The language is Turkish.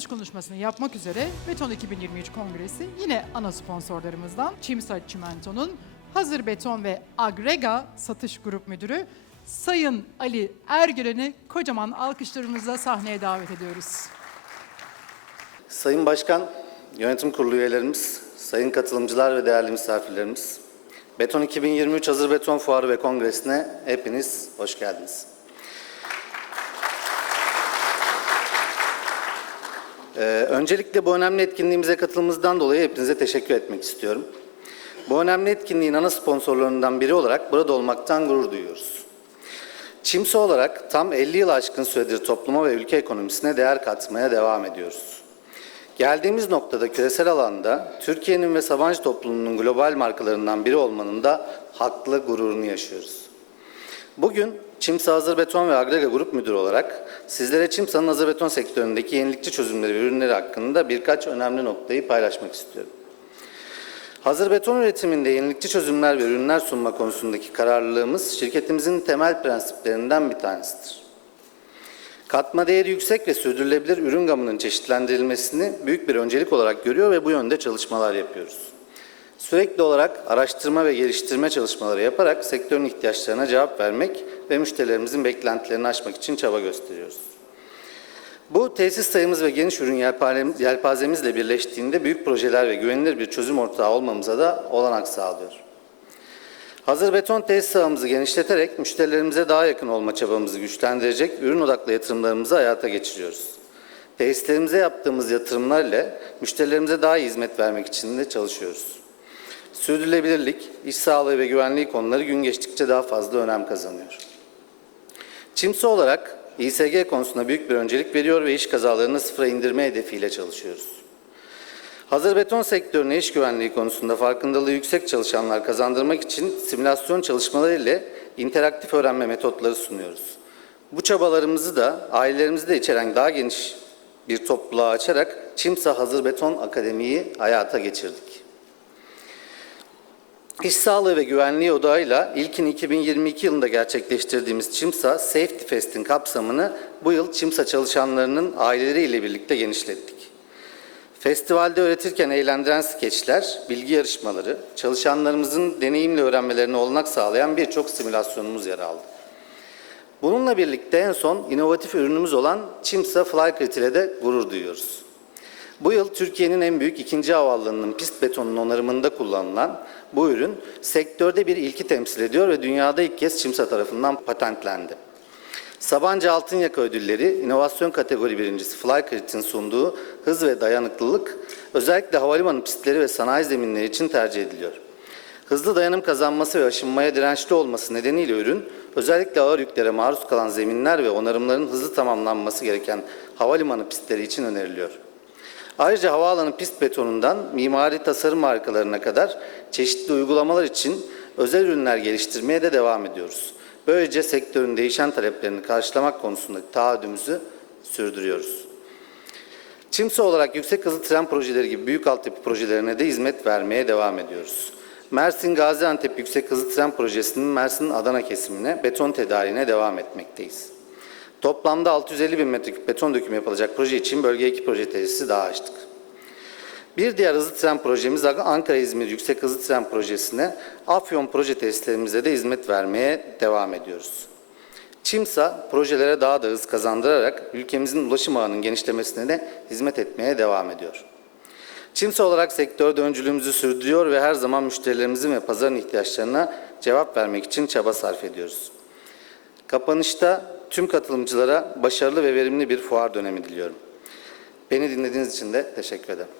açılış konuşmasını yapmak üzere Beton 2023 Kongresi yine ana sponsorlarımızdan Çimsa Çimento'nun Hazır Beton ve Agrega Satış Grup Müdürü Sayın Ali Ergülen'i kocaman alkışlarımızla sahneye davet ediyoruz. Sayın Başkan, Yönetim Kurulu üyelerimiz, sayın katılımcılar ve değerli misafirlerimiz, Beton 2023 Hazır Beton Fuarı ve Kongresi'ne hepiniz hoş geldiniz. Ee, öncelikle bu önemli etkinliğimize katılımınızdan dolayı hepinize teşekkür etmek istiyorum. Bu önemli etkinliğin ana sponsorlarından biri olarak burada olmaktan gurur duyuyoruz. Çimsa olarak tam 50 yıl aşkın süredir topluma ve ülke ekonomisine değer katmaya devam ediyoruz. Geldiğimiz noktada küresel alanda Türkiye'nin ve Sabancı toplumunun global markalarından biri olmanın da haklı gururunu yaşıyoruz. Bugün Çimsa Hazır Beton ve Agrega Grup Müdürü olarak sizlere Çimsa'nın hazır beton sektöründeki yenilikçi çözümleri ve ürünleri hakkında birkaç önemli noktayı paylaşmak istiyorum. Hazır beton üretiminde yenilikçi çözümler ve ürünler sunma konusundaki kararlılığımız şirketimizin temel prensiplerinden bir tanesidir. Katma değeri yüksek ve sürdürülebilir ürün gamının çeşitlendirilmesini büyük bir öncelik olarak görüyor ve bu yönde çalışmalar yapıyoruz. Sürekli olarak araştırma ve geliştirme çalışmaları yaparak sektörün ihtiyaçlarına cevap vermek ve müşterilerimizin beklentilerini aşmak için çaba gösteriyoruz. Bu tesis sayımız ve geniş ürün yelpazemizle birleştiğinde büyük projeler ve güvenilir bir çözüm ortağı olmamıza da olanak sağlıyor. Hazır beton tesis ağımızı genişleterek müşterilerimize daha yakın olma çabamızı güçlendirecek ürün odaklı yatırımlarımızı hayata geçiriyoruz. Tesislerimize yaptığımız yatırımlar ile müşterilerimize daha iyi hizmet vermek için de çalışıyoruz. Sürdürülebilirlik, iş sağlığı ve güvenliği konuları gün geçtikçe daha fazla önem kazanıyor. Çimsa olarak İSG konusunda büyük bir öncelik veriyor ve iş kazalarını sıfıra indirme hedefiyle çalışıyoruz. Hazır beton sektörüne iş güvenliği konusunda farkındalığı yüksek çalışanlar kazandırmak için simülasyon çalışmaları ile interaktif öğrenme metotları sunuyoruz. Bu çabalarımızı da ailelerimizi de içeren daha geniş bir topluluğa açarak Çimsa Hazır Beton Akademi'yi hayata geçirdik. İş sağlığı ve güvenliği odağıyla ilkin 2022 yılında gerçekleştirdiğimiz Çimsa Safety Fest'in kapsamını bu yıl Çimsa çalışanlarının aileleriyle birlikte genişlettik. Festivalde öğretirken eğlendiren skeçler, bilgi yarışmaları, çalışanlarımızın deneyimle öğrenmelerine olanak sağlayan birçok simülasyonumuz yer aldı. Bununla birlikte en son inovatif ürünümüz olan Çimsa Flycrit ile de gurur duyuyoruz. Bu yıl Türkiye'nin en büyük ikinci havaalanının pist betonunun onarımında kullanılan bu ürün sektörde bir ilki temsil ediyor ve dünyada ilk kez Çimsa tarafından patentlendi. Sabancı Altınyaka Ödülleri, inovasyon kategori birincisi Flycrit'in sunduğu hız ve dayanıklılık özellikle havalimanı pistleri ve sanayi zeminleri için tercih ediliyor. Hızlı dayanım kazanması ve aşınmaya dirençli olması nedeniyle ürün, özellikle ağır yüklere maruz kalan zeminler ve onarımların hızlı tamamlanması gereken havalimanı pistleri için öneriliyor. Ayrıca havaalanı pist betonundan mimari tasarım markalarına kadar çeşitli uygulamalar için özel ürünler geliştirmeye de devam ediyoruz. Böylece sektörün değişen taleplerini karşılamak konusundaki taahhüdümüzü sürdürüyoruz. Çimsa olarak yüksek hızlı tren projeleri gibi büyük altyapı projelerine de hizmet vermeye devam ediyoruz. Mersin Gaziantep Yüksek Hızlı Tren Projesi'nin Mersin Adana kesimine beton tedariğine devam etmekteyiz. Toplamda 650 bin metreküp beton dökümü yapılacak proje için bölge 2 proje tesisi daha açtık. Bir diğer hızlı tren projemiz Ankara-İzmir Yüksek Hızlı Tren Projesi'ne Afyon proje tesislerimize de hizmet vermeye devam ediyoruz. Çimsa projelere daha da hız kazandırarak ülkemizin ulaşım ağının genişlemesine de hizmet etmeye devam ediyor. Çimsa olarak sektörde öncülüğümüzü sürdürüyor ve her zaman müşterilerimizin ve pazarın ihtiyaçlarına cevap vermek için çaba sarf ediyoruz. Kapanışta tüm katılımcılara başarılı ve verimli bir fuar dönemi diliyorum. Beni dinlediğiniz için de teşekkür ederim.